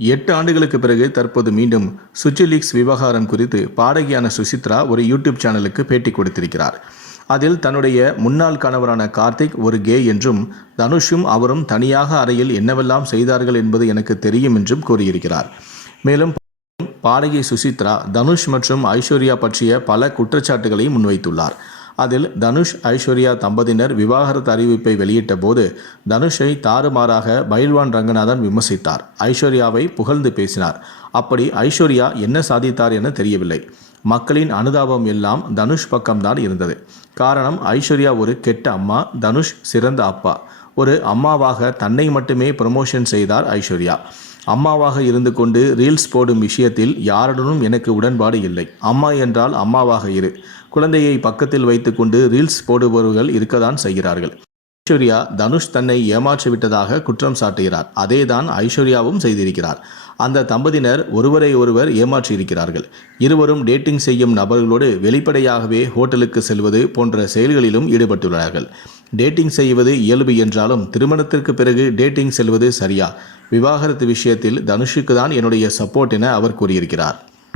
எட்டு ஆண்டுகளுக்கு பிறகு தற்போது மீண்டும் சுச்சி லீக்ஸ் விவகாரம் குறித்து பாடகியான சுசித்ரா ஒரு யூடியூப் சேனலுக்கு பேட்டி கொடுத்திருக்கிறார். அதில் தன்னுடைய முன்னாள் கணவரான கார்த்திக் ஒரு கே என்றும் தனுஷும் அவரும் தனியாக அறையில் என்னவெல்லாம் செய்தார்கள் என்பது எனக்கு தெரியும் என்றும் கூறியிருக்கிறார். மேலும் பாடகி சுசித்ரா தனுஷ் மற்றும் ஐஸ்வர்யா பற்றிய பல குற்றச்சாட்டுகளை முன்வைத்துள்ளார். அதில் தனுஷ் ஐஸ்வர்யா தம்பதியினர் விவாகரத்து அறிவிப்பை வெளியிட்ட போது தனுஷை தாறுமாறாக பயில்வான் ரங்கநாதன் விமர்சித்தார். ஐஸ்வர்யாவை புகழ்ந்து பேசினார். அப்படி ஐஸ்வர்யா என்ன சாதித்தார் என தெரியவில்லை. மக்களின் அனுதாபம் எல்லாம் தனுஷ் பக்கம்தான் இருந்தது. காரணம் ஐஸ்வர்யா ஒரு கெட்ட அம்மா தனுஷ் சிறந்த அப்பா. ஒரு அம்மாவாக தன்னை மட்டுமே ப்ரமோஷன் செய்தார் ஐஸ்வர்யா. அம்மாவாக இருந்து கொண்டு ரீல்ஸ் போடும் விஷயத்தில் யாருடனும் எனக்கு உடன்பாடு இல்லை. அம்மா என்றால் அம்மாவாக இரு. குழந்தையை பக்கத்தில் வைத்துக்கொண்டு ரீல்ஸ் போடுபவர்கள் இருக்கத்தான் செய்கிறார்கள். ஐஸ்வர்யா தனுஷ் தன்னை ஏமாற்றி விட்டதாக குற்றம் சாட்டுகிறார். அதேதான் ஐஸ்வர்யாவும் செய்திருக்கிறார். அந்த தம்பதியினர் ஒருவரை ஒருவர் ஏமாற்றியிருக்கிறார்கள். இருவரும் டேட்டிங் செய்யும் நபர்களோடு வெளிப்படையாகவே ஹோட்டலுக்கு செல்வது போன்ற செயல்களிலும் ஈடுபட்டுள்ளார்கள். டேட்டிங் செய்வது இயல்பு என்றாலும் திருமணத்திற்கு பிறகு டேட்டிங் செல்வது சரியா? விவாகரத்து விஷயத்தில் தனுஷுக்கு தான் என்னுடைய சப்போர்ட் என அவர் கூறியிருக்கிறார்.